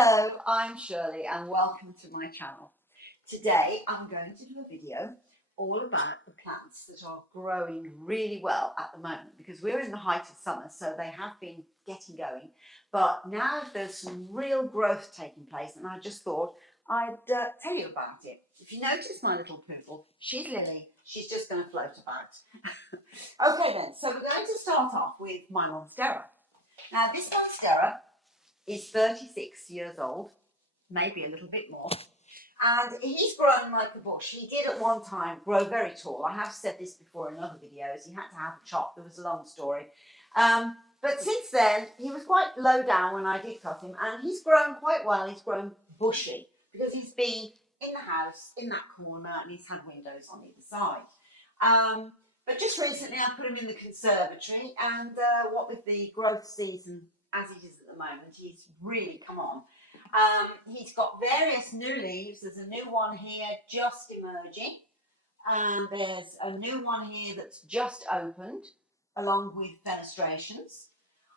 Hello, I'm Shirley and welcome to my channel. Today I'm going to do a video all about the plants that are growing really well at the moment because we're in the height of summer, so they have been getting going, but now there's some real growth taking place and I just thought I'd tell you about it. If you notice my little poodle, she's Lily, she's just going to float about. Okay then, so we're going to start off with my Monstera. Now this Monstera is 36 years old, maybe a little bit more, and he's grown like a bush. He did at one time grow very tall. I have said this before in other videos. He had to have a chop. There was a long story. But since then, he was quite low down when I did cut him, and he's grown quite well. He's grown bushy because he's been in the house, in that corner, and he's had windows on either side. But just recently, I put him in the conservatory, and what with the growth season as it is at the moment, he's really come on. He's got various new leaves. There's a new one here just emerging, and there's a new one here that's just opened along with fenestrations,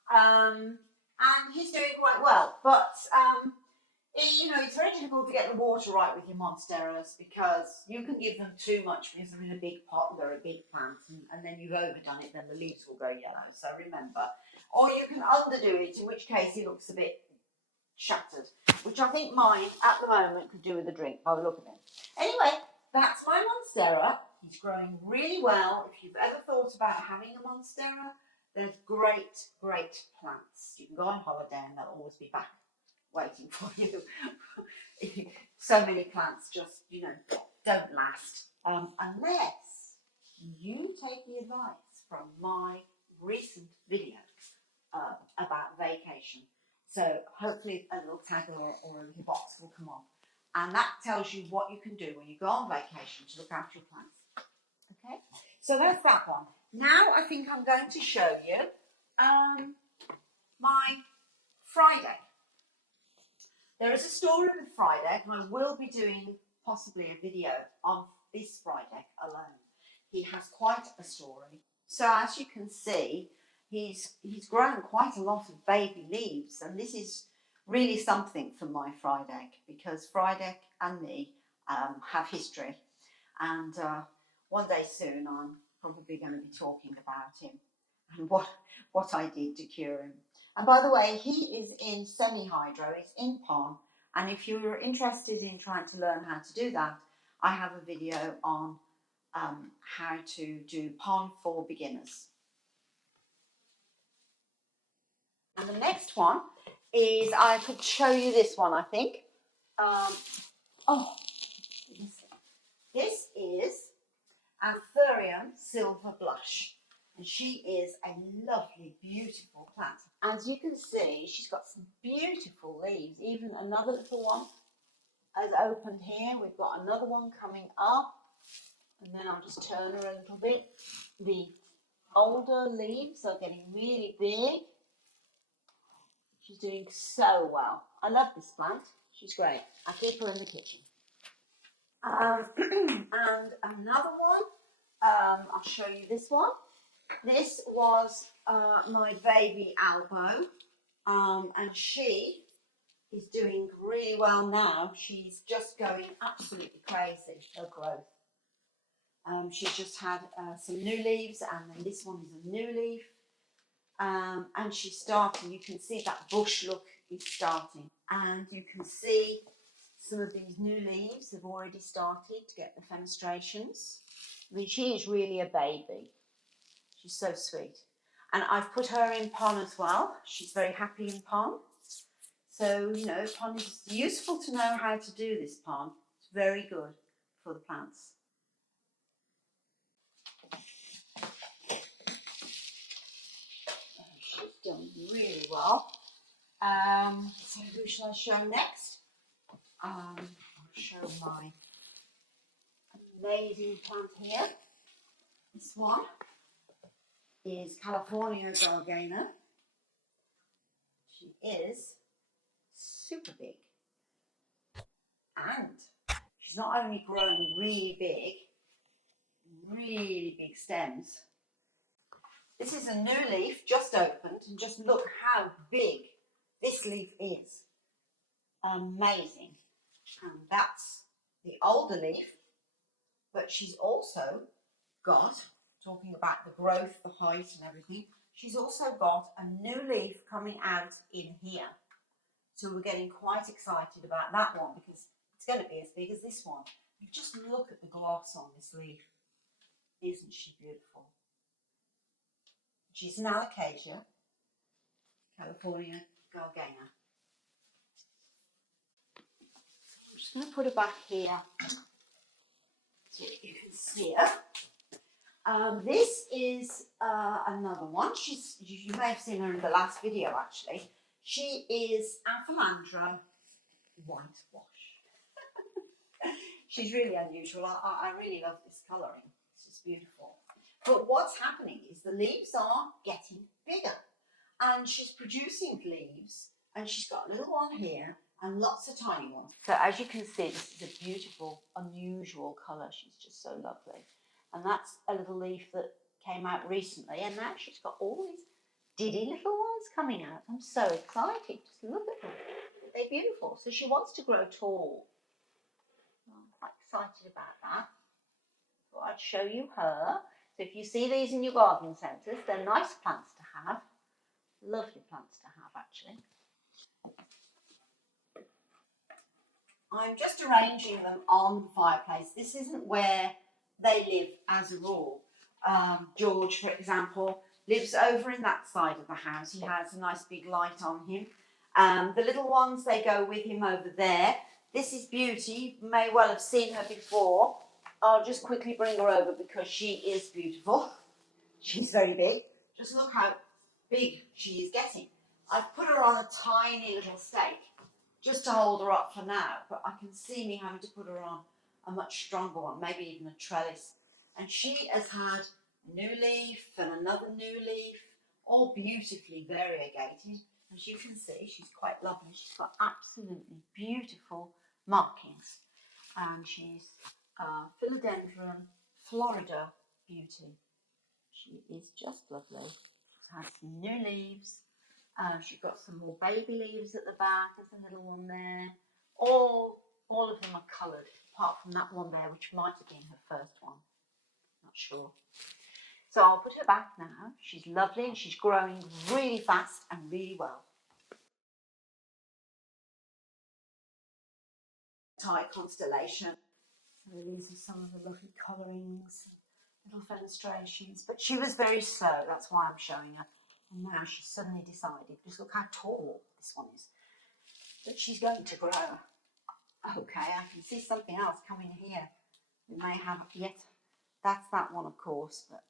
and he's doing quite well, but it's very difficult to get the water right with your Monsteras because you can give them too much because they're in a big pot and they're a big plant, and then you've overdone it, then the leaves will go yellow, so remember. Or you can underdo it, in which case he looks a bit shattered, which I think mine at the moment could do with a drink by the look of him. Anyway, that's my Monstera. He's growing really well. If you've ever thought about having a Monstera, there's great plants. You can go on holiday and they'll always be back waiting for you. So many plants just, don't last. Unless you take the advice from my recent video about vacation. So hopefully a little tag or a little box will come on. And that tells you what you can do when you go on vacation to look after your plants. Okay, so that's that one. Now I think I'm going to show you my Friday. There is a story with Friday, and I will be doing possibly a video on this Friday alone. He has quite a story. So as you can see, he's grown quite a lot of baby leaves, and this is really something for my Friday because Friday and me have history, and one day soon I'm probably going to be talking about him and what I did to cure him. And by the way, he is in semi-hydro, he's in pond, and if you're interested in trying to learn how to do that, I have a video on how to do pond for beginners. And the next one is, I could show you this one, I think. This is Anthurium silver blush. And she is a lovely, beautiful plant. As you can see, she's got some beautiful leaves. Even another little one has opened here. We've got another one coming up. And then I'll just turn her a little bit. The older leaves are getting really big. She's doing so well. I love this plant. She's great. I keep her in the kitchen. And another one. I'll show you this one. This was my baby Albo, and she is doing really well now. She's just going absolutely crazy, her growth. She's just had some new leaves, and then this one is a new leaf, and she's starting. You can see that bush look is starting, and you can see some of these new leaves have already started to get the fenestrations. I mean, she is really a baby. She's so sweet. And I've put her in pond as well. She's very happy in pond. So, pond is useful to know how to do this pond. It's very good for the plants. She's done really well. So who shall I show next? I'll show my amazing plant here. This one is California Gargana. She is super big, and she's not only growing really big stems. This is a new leaf just opened, and just look how big this leaf is. amazing. And that's the older leaf, but she's also got, talking about the growth, the height and everything, she's also got a new leaf coming out in here. So we're getting quite excited about that one because it's going to be as big as this one. You just look at the gloss on this leaf. Isn't she beautiful? She's an Alocasia, California Gargana. I'm just going to put her back here so you can see her. This is another one. You may have seen her in the last video actually. She is Aphelandra whitewash. She's really unusual. I really love this colouring. This is beautiful. But what's happening is the leaves are getting bigger and she's producing leaves, and she's got a little one here and lots of tiny ones. So as you can see, this is a beautiful, unusual colour. She's just so lovely. And that's a little leaf that came out recently, and now she's got all these diddy little ones coming out. I'm so excited. Just look at them. They're beautiful. So she wants to grow tall. I'm quite excited about that. So I'd show you her. So if you see these in your garden centres, they're nice plants to have. Lovely plants to have, actually. I'm just arranging them on the fireplace. This isn't where they live as a rule. George, for example, lives over in that side of the house. He has a nice big light on him. The little ones, they go with him over there. This is Beauty. You may well have seen her before. I'll just quickly bring her over because she is beautiful. She's very big. Just look how big she is getting. I've put her on a tiny little stake just to hold her up for now, but I can see me having to put her on a much stronger one, maybe even a trellis. And she has had a new leaf and another new leaf, all beautifully variegated. As you can see, she's quite lovely. She's got absolutely beautiful markings. And she's philodendron Florida Beauty. She is just lovely. She's had some new leaves. She's got some more baby leaves at the back. There's a little one there. All of them are coloured, apart from that one there, which might have been her first one. Not sure. So I'll put her back now. She's lovely and she's growing really fast and really well. Thai constellation. So these are some of the lovely colourings, little fenestrations. But she was very slow, that's why I'm showing her. And now she's suddenly decided, just look how tall this one is, that she's going to grow. Okay, I can see something else coming here. We may have yet. That's that one, of course, but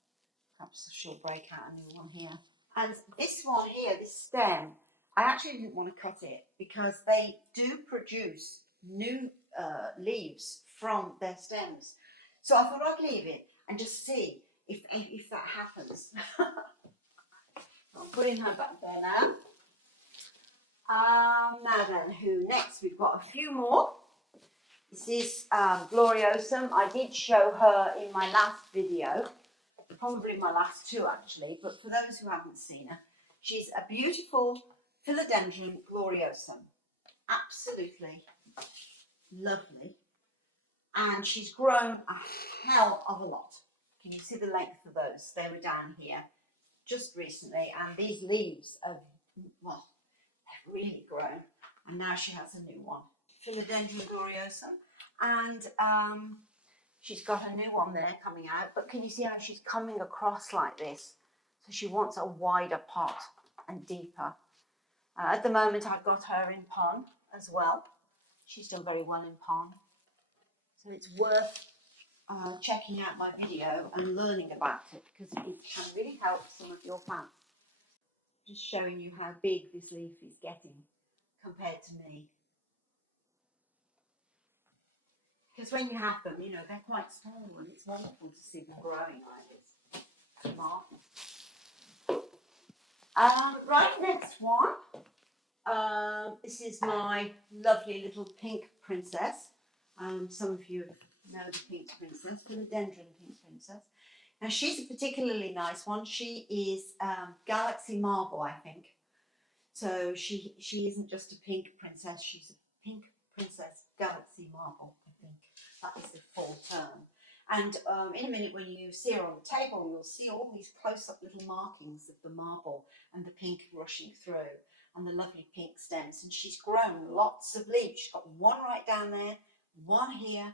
perhaps she'll break out a new one here. And this one here, this stem, I actually didn't want to cut it because they do produce new leaves from their stems. So I thought I'd leave it and just see if that happens. I'm putting her back there now. Now then, who next? We've got a few more. This is Gloriosum. I did show her in my last video, probably my last two actually, but for those who haven't seen her, she's a beautiful philodendron Gloriosum. Absolutely lovely. And she's grown a hell of a lot. Can you see the length of those? They were down here just recently, and these leaves have, well, they've really grown. And now she has a new one, Philodendron Gloriosum, and she's got a new one there coming out. But can you see how she's coming across like this? So she wants a wider pot and deeper. At the moment, I've got her in pond as well. She's done very well in pond, so it's worth checking out my video and learning about it because it can really help some of your plants. Just showing you how big this leaf is getting compared to me. Because when you have them, you know, they're quite small and it's wonderful to see them growing like this. It's marvellous. Right, next one. This is my lovely little pink princess. Some of you know the pink princess, philodendron pink princess. Now she's a particularly nice one. She is Galaxy Marble, I think. So she isn't just a pink princess, she's Pink Princess Galaxy Marble, I think. That is the full term. And in a minute when you see her on the table, you'll see all these close-up little markings of the marble and the pink rushing through and the lovely pink stems. And she's grown lots of leaves. She's got one right down there, one here,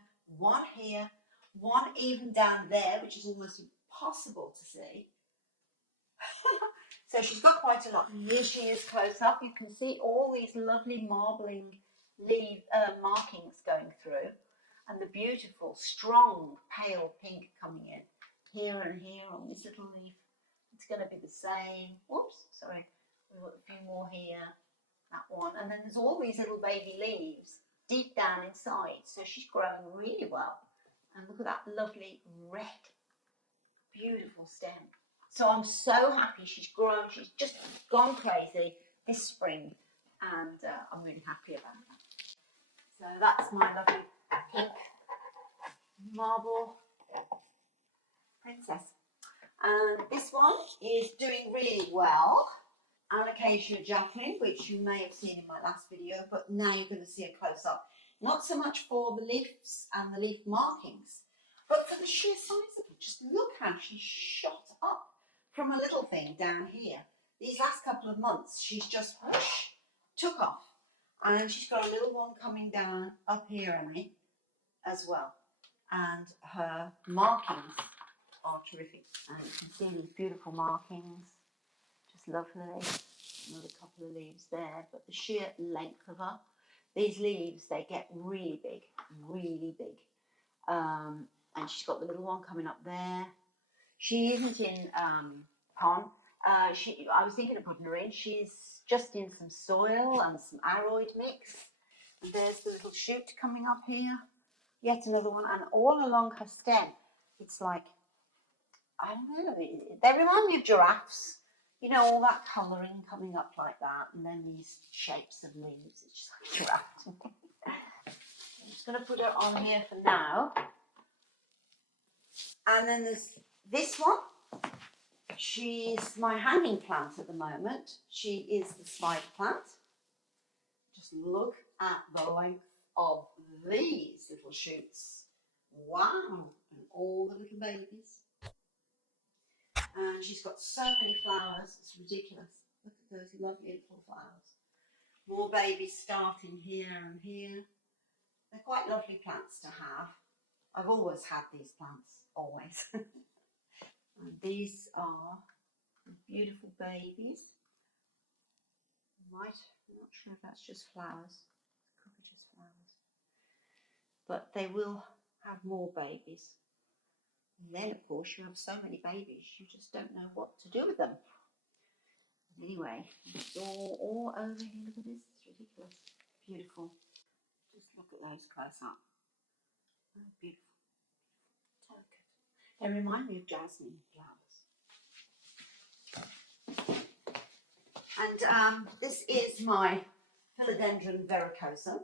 one even down there, which is almost impossible to see. So she's got quite a lot. Here she is close up. You can see all these lovely marbling leaf markings going through, and the beautiful, strong, pale pink coming in here and here on this little leaf. It's going to be the same. Whoops, sorry. We've got a few more here. That one, and then there's all these little baby leaves deep down inside. So she's growing really well. And look at that lovely red, beautiful stem. So I'm so happy she's grown. She's just gone crazy this spring, and I'm really happy about that. So that's my lovely pink marble princess. And this one is doing really well. Alocasia Jacqueline, which you may have seen in my last video, but now you're going to see a close-up. Not so much for the leaves and the leaf markings, but for the sheer size of it. Just look how she's shot up from a little thing down here. These last couple of months, she's just whoosh, took off. And she's got a little one coming down up here, Emily, as well. And her markings are terrific. And you can see these beautiful markings. Just lovely. Another couple of leaves there. But the sheer length of her. These leaves, they get really big, really big. And she's got the little one coming up there. She isn't in pond. I was thinking of putting her in. She's just in some soil and some aroid mix. And there's the little shoot coming up here. Yet another one. And all along her stem, it's like, I don't know, they remind me of giraffes. You know, all that colouring coming up like that. And then these shapes of leaves. It's just like a giraffe. I'm just going to put her on here for now. And then there's this one. She's my hanging plant at the moment. She is the spider plant. Just look at the length of these little shoots. Wow. And all the little babies. And she's got so many flowers. It's ridiculous. Look at those lovely little flowers. More babies starting here and here. They're quite lovely plants to have. I've always had these plants, always. And these are beautiful babies. I'm not sure if that's just flowers. Could be just flowers. But they will have more babies. And then, of course, you have so many babies, you just don't know what to do with them. Anyway, it's all over here. Look at this. It's ridiculous. Beautiful. Just look at those close up. Oh, beautiful. Delicate. They remind me of jasmine flowers. And this is my philodendron vericosa.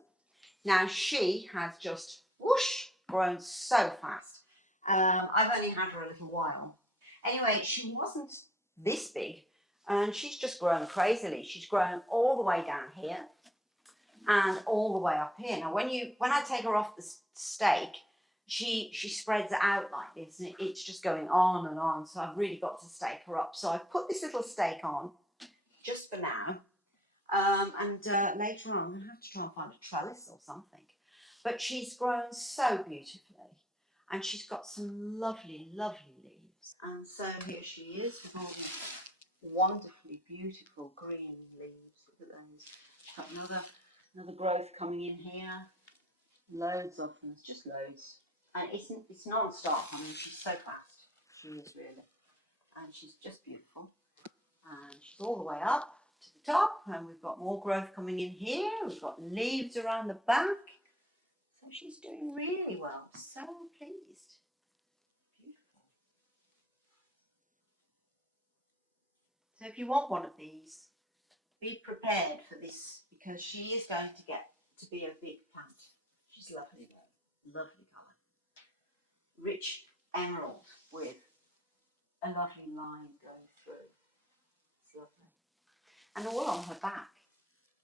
Now she has just whoosh grown so fast. I've only had her a little while. Anyway, she wasn't this big, and she's just grown crazily. She's grown all the way down here and all the way up here. Now when I take her off the stake, she spreads out like this, and it's just going on and on. So I've really got to stake her up. So I've put this little stake on just for now. And later on, I'm going to have to try and find a trellis or something. But she's grown so beautifully. And she's got some lovely, lovely leaves. And so here she is with all these wonderfully beautiful green leaves. Look at those. Got another growth coming in here. Loads of them, just loads. And it's non-stop. I mean, she's so fast. She is really. And she's just beautiful. And she's all the way up to the top, and we've got more growth coming in here. We've got leaves around the back. So she's doing really well. So pleased. Beautiful. So if you want one of these, be prepared for this, because she is going to get to be a big plant. She's lovely though. Lovely colour. Rich emerald with a lovely line going through. It's lovely. And all on her back.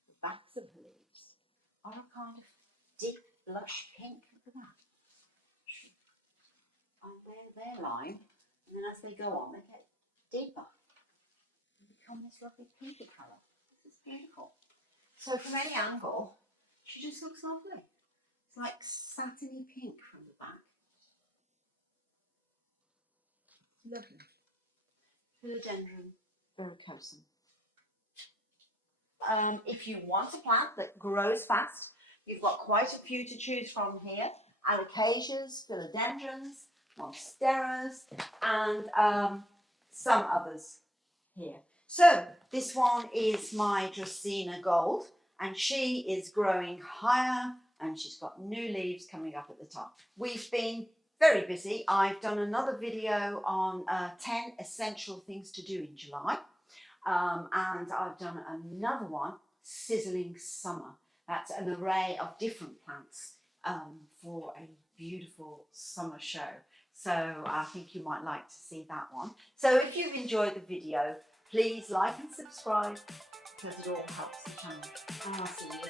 The backs of her leaves. are a kind of deep blush pink. Look at that. And they're lime, and then as they go on, they get deeper and become this lovely pinky colour. This is beautiful. So from any angle, she just looks lovely. It's like satiny pink from the back. Lovely. Philodendron verrucosum. If you want a plant that grows fast, you've got quite a few to choose from here. Alocasias, philodendrons, monsteras, and some others here. So this one is my Dracaena Gold, and she is growing higher, and she's got new leaves coming up at the top. We've been very busy. I've done another video on 10 essential things to do in July. And I've done another one, Sizzling Summer. That's an array of different plants for a beautiful summer show. So I think you might like to see that one. So if you've enjoyed the video, please like and subscribe because it all helps the channel. And I'll see you